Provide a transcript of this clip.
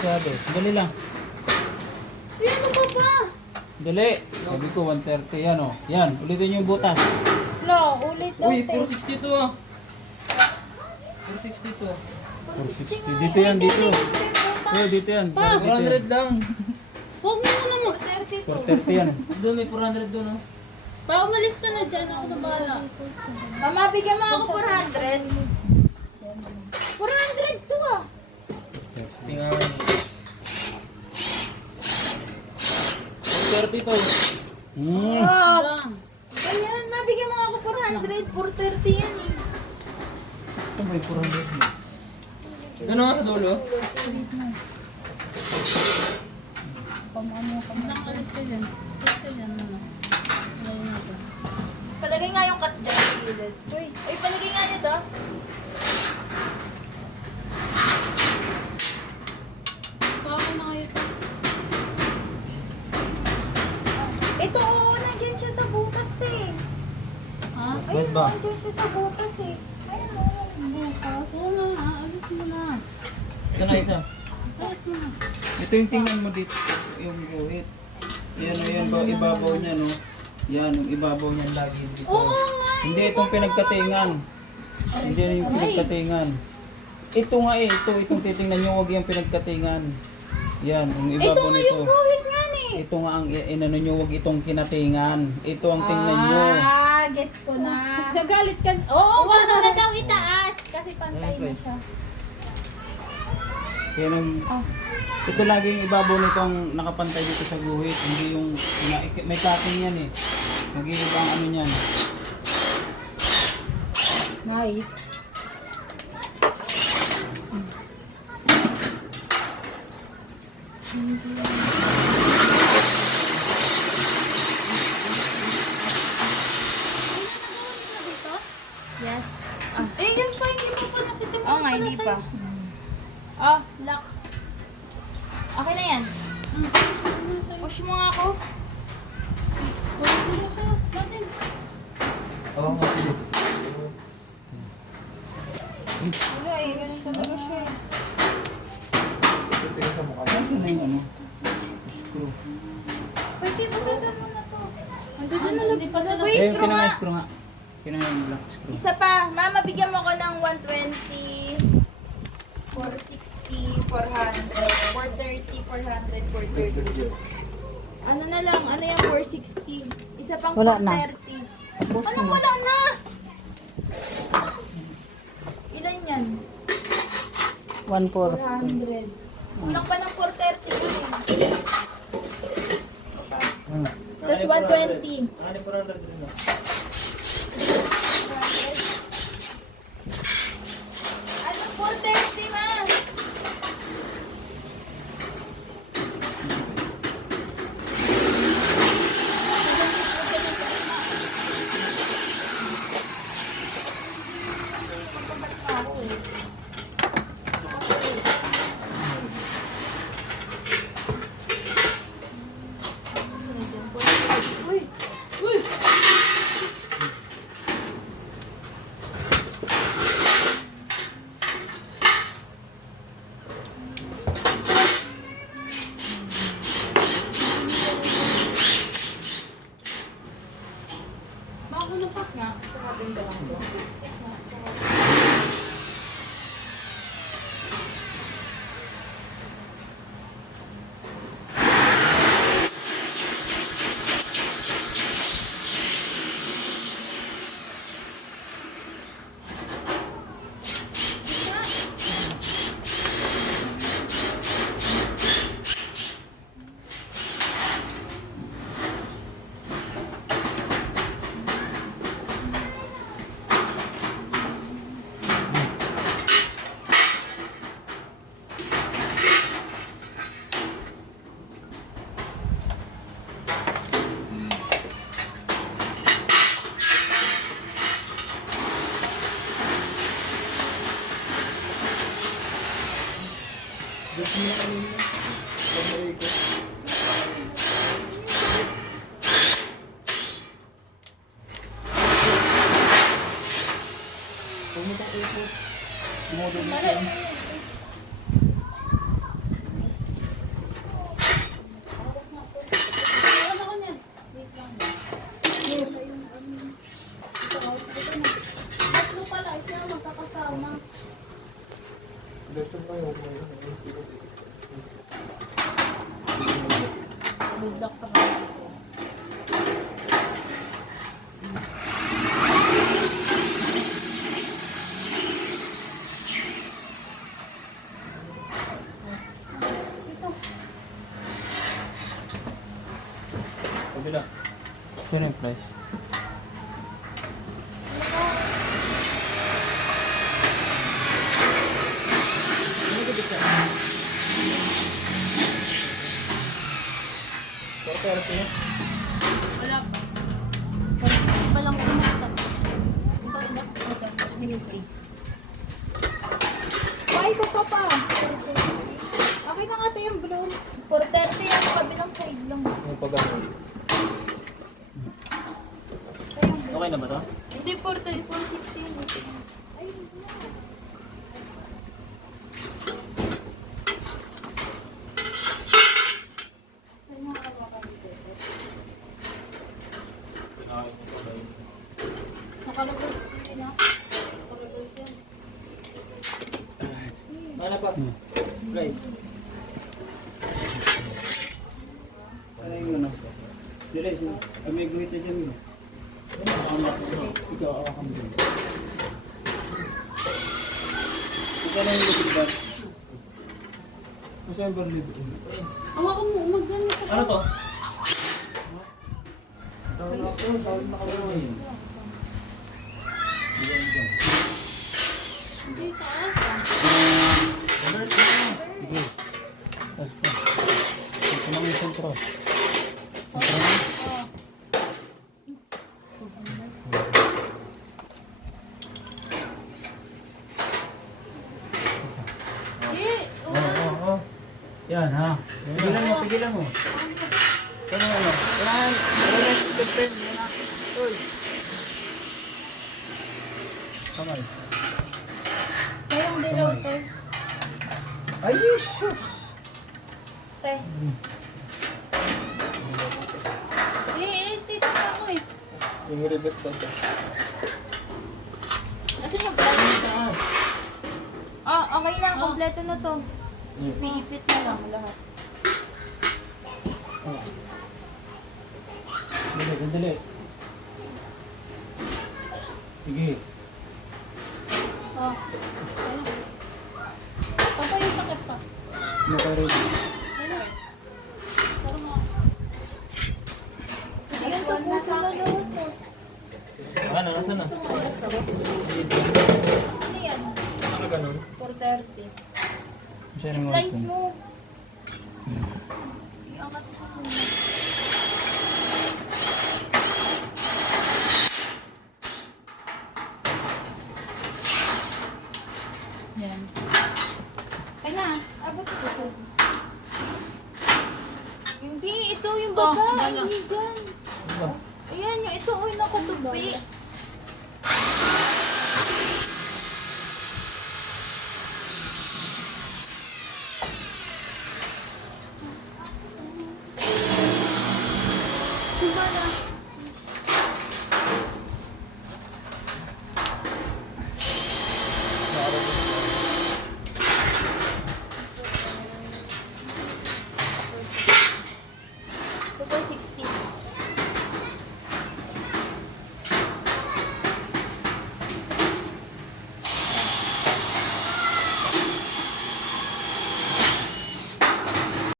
masyado. Dali lang. Yan, ano ba ba? Dali. Sabi ko 130 yan o. Yan, ulitin yung butas. No, ulit daw. Uy, te. 462 ah. 462. 460. Dito yan, dito. Oh, dito yan. Pa. Dito yan. 400 lang. Huwag mo naman. 32. 430 yan. Doon may 400 doon oh. Pa, umalis ka na dyan. Ako na bahala. Mama, bigyan mo ako 400. 400 to ah. Tingnan. 430 to. Hmm. Lang. Ganyan, ma, bigyan mo ako 400. 430 yan eh. Ito may 400 na. Gano'n nga sa dulo? Nakalis ka dyan. Alis ka dyan. Ano? Ngayon na to. Palagay nga yung cut dyan sa gilid. Uy, ay palagay nga nito. Baka na kayo to. Ito, oo, nandiyan siya sa butas, te. Ha? Ayun, ba? nandiyan siya sa butas eh. Ayun, oo, butas. Oo nga ha. Alis mo na. Isa na isa. Alis mo na. Ito yung tingnan mo dito. Yung guhit. Yan o yan. Ibabaw niya no. Yan, yung ibabaw niyan lagi dito. Oo nga. Hindi itong pinagkatingan. Hindi yung pinagkatingan. Ito nga eh. Itong titingnan nyo. Huwag yung pinagkatingan. Yan, yung Ito ibabaw nga nito. yung guhit nga ni. Ito nga ang inano nyo. Huwag itong kinatingan. Ito ang tingnan nyo. Ah, gets ko na. Nagalit ka. Oo, Huwag mo na daw itaas kasi pantay na siya. Kaya ito lagi yung ibabaw nito ang nakapantay dito sa guhit. Hindi yung may cutting yan eh. Mag-iiba ang ano yan. Nice. Yes. Eh, yan pa. Hindi mo pa nasisimula. Oo nga, hindi pa. Oh, lock. Okay na yan. Push mo nga ako. Oo nga, sige. Wala eh, ganun talaga siya eh. Titingin sa mukha. Saan na yung ano? Screw. Pwede, butasan mo na to. Andun na hindi pa sila. Wait, Eh, screw nga. screw nga. Kinang black screw. Isa pa. Mama, bigyan mo ko ng 120, 460, 400, 430, 400, 430. Ano na lang, ano yung 460? Isa pang Wala na. 430. Anong wala na? Ilan yan? 1-4. 400. Kulang pa ng 430 yun eh. Tapos 120. Ano 400 din mo? Ano 430 ma? Uy! Uy! Makakulupas nga. Price. Ano ko dito? 430. Wala pa. 460 pa lang kumata. Ito, ito. Ito, 460. Ay, ito pa. Okay na nga ito yung blue. 430 yung kabilang side lang. Yung pag-ano. Okay na ba to? Hindi, 430, 460 yung blue. Nakalabas. Hindi na. Nakalabas yan. Ano pa? Price. Ano yung ano? Dili, may guhit na dyan mo. Ikaw, awakam dyan. Ikaw na yung guhit ba? Kasi ang barlib. Hawakan mo, magano ka. Ano to? Tawag na ako, tawag na ako. Hindi, taas ah. Sige. Tapos pa. Ito naman yung sentro. Sentro na? Eh, Oo. Yan ha. Pigilan mo, pigilan mo. Ano, ano? Yan. Wala, step. Uy. Kamay. kayang dilaw, te. Ay, sus! Te. Tito pa ako eh. Yung rivet ba ito? Kasi mag-vlog. Ah, okay na. Kompleto na to. Piipit na lang lahat. Dali, dali. Sige. Oh. Ayun. Papa yung takip pa. Nakarin. Ayun. Pero mo. Ayan, tapusin na lahat to. Ano? Nasaan na? Ano yan? Ano ganun? 430. Siya naman Slice ito. mo. Iangat ko muna. Yan. Ay na, abot ko. Hindi, ito yung Oh, baba. dala. Hindi dyan. Ayan, yung ito, uy, nakatubi. Diba na? Ito po, 60.